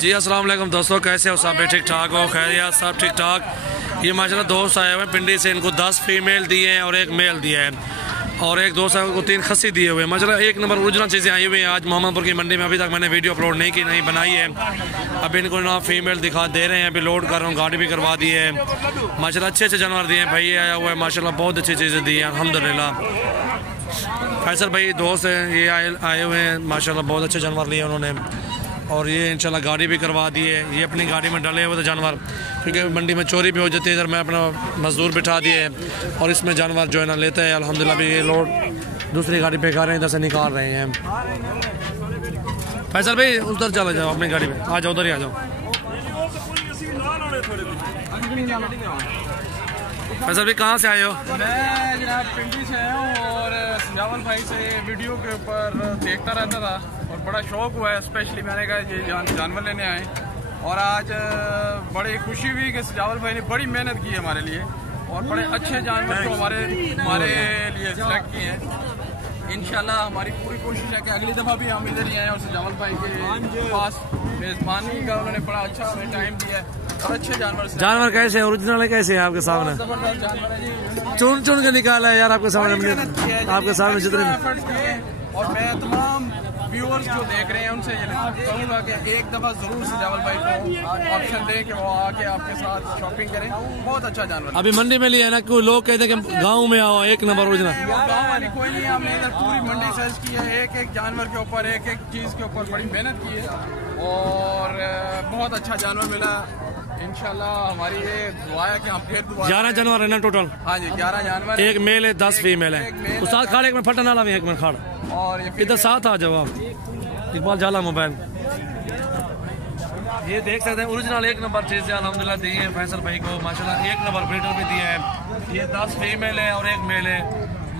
जी अस्सलाम वालेकुम दोस्तों, कैसे हो सब? ठीक ठाक हो? खैरियत? सब ठीक ठाक। ये माशाल्लाह दोस्त आए हुए हैं पिंडी से, इनको 10 फीमेल दिए हैं और एक मेल दिया है, और एक दोस्त है उनको 3 खस्सी दिए हुए हैं। माशाल्लाह एक नंबर ओरिजिनल चीज़ें आई हुई हैं। आज मोहम्मदपुर की मंडी में अभी तक मैंने वीडियो अपलोड नहीं बनाई है। अब इनको ना फीमेल दिखा दे रहे हैं, अभी लोड कर रहा हूँ, गाड़ी भी करवा दी है। माशाल्लाह अच्छे जानवर दिए हैं। भाई आया हुआ है माशाल्लाह, बहुत अच्छी चीज़ें दी हैं अल्हम्दुलिल्लाह। फैसल भाई दोस्त हैं, ये आए हुए हैं माशाल्लाह, बहुत अच्छे जानवर लिए उन्होंने, और ये इंशाल्लाह गाड़ी भी करवा दी है। ये अपनी गाड़ी में डले हुए थे जानवर, क्योंकि मंडी में चोरी भी हो जाती है। इधर मैं अपना मजदूर बिठा दिए और इसमें जानवर जो है ना लेते हैं अल्हम्दुलिल्लाह। भी ये लोड दूसरी गाड़ी पे कर रहे हैं, इधर से निकाल रहे हैं। फैसल भाई उधर चले जाओ, अपनी गाड़ी में आ जाओ, उधर ही आ जाओ। फैसल भाई कहाँ से आए हो? मैं जनाब पिंडी से आया हूँ, और सजावल भाई से वीडियो के ऊपर देखता रहता था और बड़ा शौक हुआ है। स्पेशली मैंने कहा ये जानवर लेने आए, और आज बड़ी खुशी हुई कि सजावल भाई ने बड़ी मेहनत की है हमारे लिए, और बड़े अच्छे जानवर को हमारे लिए सिलेक्ट किए हैं। इंशाल्लाह हमारी पूरी कोशिश है कि अगली दफ़ा भी हम इधर ही आए, और सजावल भाई के पास मेज़बानी का उन्होंने बड़ा अच्छा हमें टाइम दिया है, और अच्छे जानवर कैसे है? ओरिजिनल है कैसे है आपके सामने? जबरदस्त जानवर है जी, चुन के निकाला है यार आपके सामने, आपके सामने जितने। और मैं तमाम व्यूअर्स जो देख रहे हैं उनसे ये कहूँगा कि एक दफ़ा ज़रूर सजावल भाई को ऑप्शन दें कि वो आके आपके साथ शॉपिंग करें। बहुत अच्छा जानवर अभी मंडी में लिया है ना, कोई लोग कहते हैं कि गांव में आओ, एक नंबर ओरिजिनल। गाँव वाली कोई नहीं, हमने इधर पूरी मंडी सर्च की है, एक जानवर के ऊपर एक चीज़ के ऊपर बड़ी मेहनत की है, और बहुत अच्छा जानवर मिला। इंशाल्लाह हमारी ये दुआ है कि हम फिर दोबारा 11 जानवर है ना टोटल? हाँ जी 11 जानवर, एक मेल है 10 फीमेल है। उस्ताद खाड़ एक में फटन वाला भी, एक में खाड़, और इधर साथ आ जाओ आप। इकबाल जाला मोबाइल, ये देख सकते हैं ओरिजिनल एक नंबर चीज़ अल्हम्दुलिल्लाह दी है फैसल भाई को माशाल्लाह। एक नंबर ब्रीडर भी दिया है। ये 10 फीमेल है और एक मेल है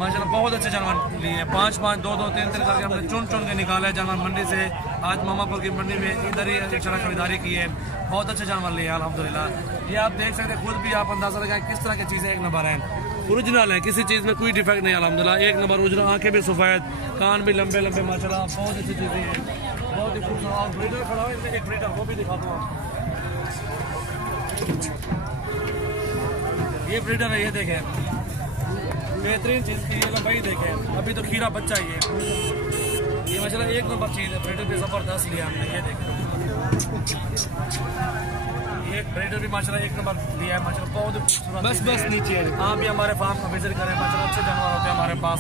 माशाल्लाह। बहुत अच्छे जानवर लिए हैं, 5-5, 2-2, 3-3 करके हमने चुन के निकाला है जानवर मंडी से। आज मोहम्मदपुर की मंडी में इधर ही इंशाल्लाह खरीदारी की है। बहुत अच्छे जानवर लिए हैं अल्हम्दुलिल्लाह। ये आप देख सकते हैं, खुद भी आप अंदाजा लगाएं किस तरह की चीज़ें एक नंबर हैं, ओरिजिनल है, किसी चीज़ में कोई डिफेक्ट नहीं अल्हम्दुलिल्लाह। एक नंबर ओरिजिनल, आंखें भी सफ़ेद, कान भी लंबे लंबे माशाल्लाह, बहुत अच्छी चीज़ें हैं, बहुत ही खूबसूरत। और ब्रीडर खड़ा हो, इसमें एक ब्रीडर वो भी दिखा दूँ आप। ये ब्रीडर है, ये देखें बेहतरीन चीज़ की लंबाई देखें। अभी तो खीरा बच्चा ही है ये माशाल्लाह, एक नंबर चीज़ है। ब्रीडर भी ज़बरदस्त लिया हमने, ये देखें। ये ब्रीडर भी माशाल्लाह एक नंबर लिया है माशाल्लाह, बहुत खूबसूरत। बस नीचे है। हाँ भी हमारे फार्म का विजिट करें, माशाल्लाह अच्छे जानवर होते हैं हमारे पास,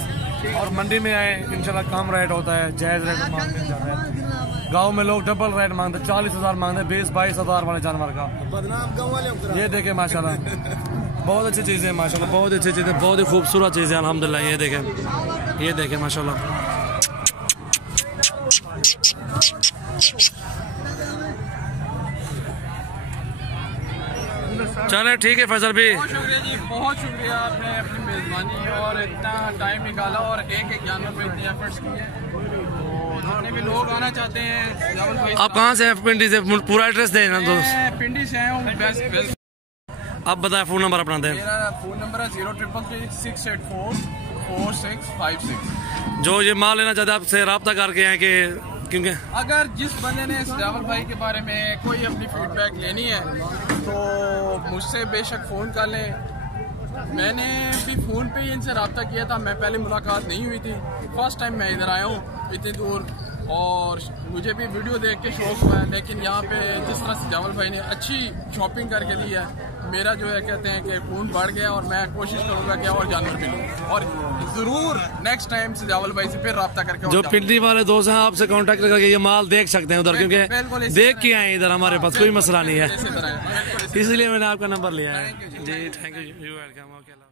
और मंडी में आए इंशाल्लाह कम रेट होता है, जायज़ रेट मांग मिल जाता है। गाँव में लोग डबल रेट मांगते, 40,000 मांगते, 20-22 हज़ार वाले जानवर का। ये देखें माशाल्लाह बहुत अच्छी चीज़ें हैं माशाल्लाह, बहुत अच्छी चीज़ें, बहुत ही खूबसूरत चीज़ें अल्हम्दुलिल्लाह। ये देखें माशाल्लाह। चले ठीक है फैसल भाई, बहुत शुक्रिया जी, बहुत शुक्रिया आपने अपनी मेज़बानी और इतना टाइम निकाला और एक जानवर पे इतनी एफर्ट्स की है। तो जितने भी लोग आना चाहते हैं, आप कहाँ से हैं? पिंडी से, पूरा एड्रेस दें ना दोस्त। मैं पिंडी से आया हूँ। आप बताएं फ़ोन नंबर अपना दें। मेरा फ़ोन नंबर है 0333 684 4656। जो ये माल लेना चाहते हैं आपसे रब्ता करके आए, कि क्योंकि अगर जिस बंदे ने सजावल भाई के बारे में कोई अपनी फीडबैक लेनी है तो मुझसे बेशक फ़ोन कर लें। मैंने भी फ़ोन पे ही इनसे रब्ता किया था, मैं पहले मुलाकात नहीं हुई थी, फर्स्ट टाइम मैं इधर आया हूँ इतनी दूर, और मुझे भी वीडियो देख के शौक हुआ है। लेकिन यहाँ पे जिस तरह सजावल भाई ने अच्छी शॉपिंग करके ली है, मेरा जो है कहते हैं कि खून बढ़ गया, और मैं कोशिश करूँगा कि और जानवर भी लूँ, और ज़रूर नेक्स्ट टाइम सजावल भाई से फिर रब्ता करके। जो पिंडी वाले दोस्त हैं आपसे कांटेक्ट करके ये माल देख सकते हैं उधर, क्योंकि देख के आए इधर, हमारे पास कोई मसला नहीं है, इसलिए मैंने आपका नंबर लिया है जी। Thank you, welcome. ओके।